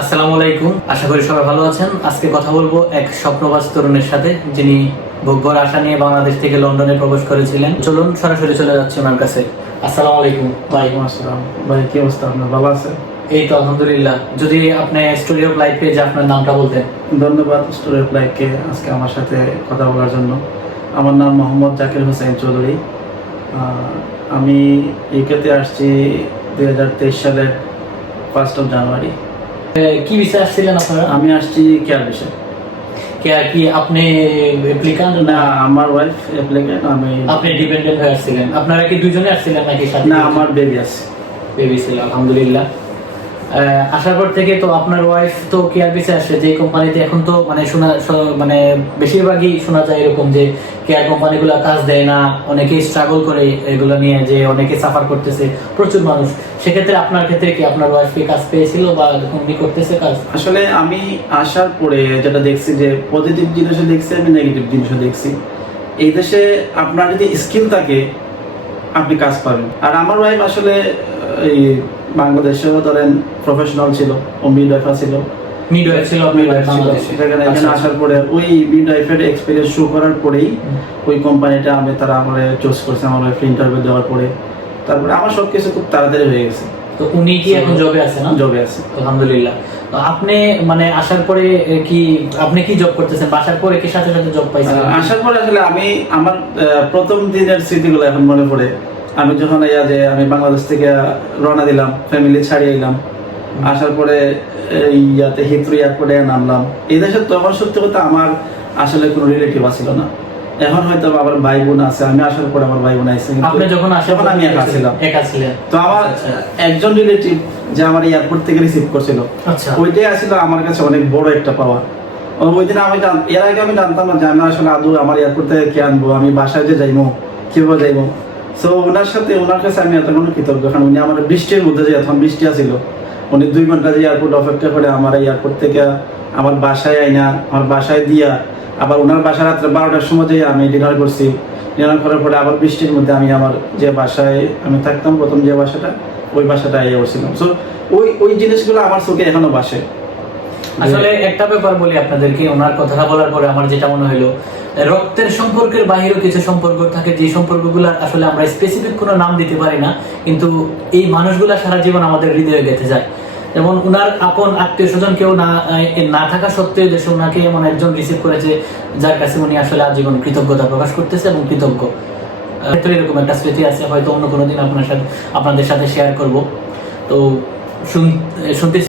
আসসালামু আলাইকুম, আশা করি সবাই ভালো আছেন। আজকে কথা বলবো এক স্বপ্নবাজ তরুণের সাথে, যিনি ভোগ্যর আশা নিয়ে বাংলাদেশ থেকে লন্ডনে প্রবেশ করেছিলেন। চলুন সরাসরি চলে যাচ্ছি ওনার কাছে। আসসালামু আলাইকুম ভাই। ওয়ালাইকুম আসসালাম। ভাই কি অবস্থা আপনার? ভালো আছে? এই তো আলহামদুলিল্লাহ। যদি আপনি স্টোরি অফ লাইফ পেজে আপনার নামটা বলতেন। ধন্যবাদ স্টোরি অফ লাইফকে আজকে আমার সাথে কথা বলার জন্য। আমার নাম মোহাম্মদ জাকির হোসেন চৌধুরী। আমি ইউকেতে আসছি 2023 সালের 1 জানুয়ারি। কি বিষয়ে আসছিলেন আপনারা? আমি আসছি কেয়ার বিষয়। কে আর কি আপনি অ্যাপ্লিকান্ট না, আমার ওয়াইফ অ্যাপ্লিকেন্ট। আপনি ডিপেন্ডেন্ট হয়ে আসছিলেন? আপনারা কি দুজনে আসছিলেন নাকি সাথে? না, আমার বেবি আছে। বেবি ছিল, আলহামদুলিল্লাহ। আসার পর থেকে তো আপনার ওয়াইফ তো কেয়ার পিসে আসে, যে কোম্পানিতে এখন তো মানে বেশিরভাগই শোনা যায় এরকম যে কেয়ার কোম্পানিগুলো কাজ দেয় না, অনেকেই স্ট্রাগল করে এগুলো নিয়ে, যে অনেকে সাফার করতেছে প্রচুর মানুষ। সেক্ষেত্রে আপনার ক্ষেত্রে কি আপনার ওয়াইফ কি কাজ পেয়েছিল বা উনি করতেছে কাজ? আসলে আমি আসার পরে যেটা দেখছি যে পজিটিভ জিনিসও দেখছি, আমি নেগেটিভ জিনিসও দেখছি। এই দেশে আপনার যদি স্কিল থাকে আপনি কাজ পাবেন। আর আমার ওয়াইফ আসলে এই বাংলাদেশেও ধরেন প্রফেশনাল ছিল, ও মিডওয়াইফার ছিল। মিডওয়াইফ ছিল আপনি বাংলাদেশে? এখানে আসার পরে ওই মিডওয়াইফের এক্সপেরিয়েন্স শো করার পরেই ওই কোম্পানিটা তারা আমার চুজ করছে। আমার ওয়াইফ ইন্টারভিউ দেওয়ার পরে তারপরে আমার সবকিছু খুব তাড়াতাড়ি হয়ে গেছে। তো উনি কি এখন জবে আছে না? জবে আছে, আলহামদুলিল্লাহ। তো আপনি মানে আসার পরে কি আপনি কি জব করতেছেন? আসার পরে কি সাথে সাথে জব পাইছেন? আসার পরে আসলে আমি আমার প্রথম দিনের স্মৃতিগুলো এখন মনে পড়ে। আমি যখন আমি বাংলাদেশ থেকে রওনা দিলাম, ফ্যামিলি ছাড়িয়ে এলাম, আসার পরে হিথ্রো এয়ারপোর্টে নামলাম। এই দেশে তখন সত্যি কথা আমার আসলে কোনো রিলেটিভ ছিল না। এখন হয়তো আমার ভাই বোন আছে। আমি আসার পরে আমার ভাই বোন আছে। আপনি যখন আসেন তখন আমি একা ছিলাম। তো আমার একজন রিলেটিভ যে আমার এয়ারপোর্ট থেকে রিসিভ করছিল, আচ্ছা, ওইটাই আসলে আমার কাছে অনেক বড় একটা পাওয়া। ওই দিন এর আগে আমি জানতাম না যে আমি আসলে আদৌ আমার এয়ারপোর্ট থেকে কে আনবো, আমি বাসায় যে যাইবো, কিভাবে যাইবো। সো ওনার কাছে আমি এতক্ষণ কৃতজ্ঞ, কারণ উনি আমার বৃষ্টির মধ্যে, যে এখন বৃষ্টি আসছিল, উনি 2 ঘন্টা যে এয়ারপোর্ট অপেক্ষা করে আমার এয়ারপোর্ট থেকে আমার বাসায় আইনা, আমার বাসায় দিয়া, আবার ওনার বাসা রাত্রে 12টার সময় যেয়ে আমি ডিনার করছি। ডিনার করার পরে আবার বৃষ্টির মধ্যে আমি আমার যে বাসায় আমি থাকতাম, প্রথম যে বাসাটা, ওই বাসাটা আইয়া উঠছিলাম। সো ওই জিনিসগুলো আমার চোখে এখনো বাসে। আসলে একটা ব্যাপার বলি আপনাদেরকে, ওনার কথাটা বলার পরে আমার যেটা মনে হলো, রক্তের সম্পর্কের বাহিরেও কিছু সম্পর্ক থাকে, যে সম্পর্কগুলো আসলে আমরা স্পেসিফিক কোনো নাম দিতে পারি না, কিন্তু এই মানুষগুলা সারা জীবন আমাদের হৃদয়ে গেঁথে যায়। যেমন উনার আপন আত্মীয় স্বজন কেউ না থাকা সত্ত্বেও দেশে ওনাকে এমন একজন রিসিভ করেছে, যার কাছে উনি আসলে আজীবন কৃতজ্ঞতা প্রকাশ করতেছে এবং কৃতজ্ঞ। এরকম একটা স্মৃতি আছে, হয়তো অন্য কোনো দিন আপনাদের সাথে শেয়ার করব। তো শুনতে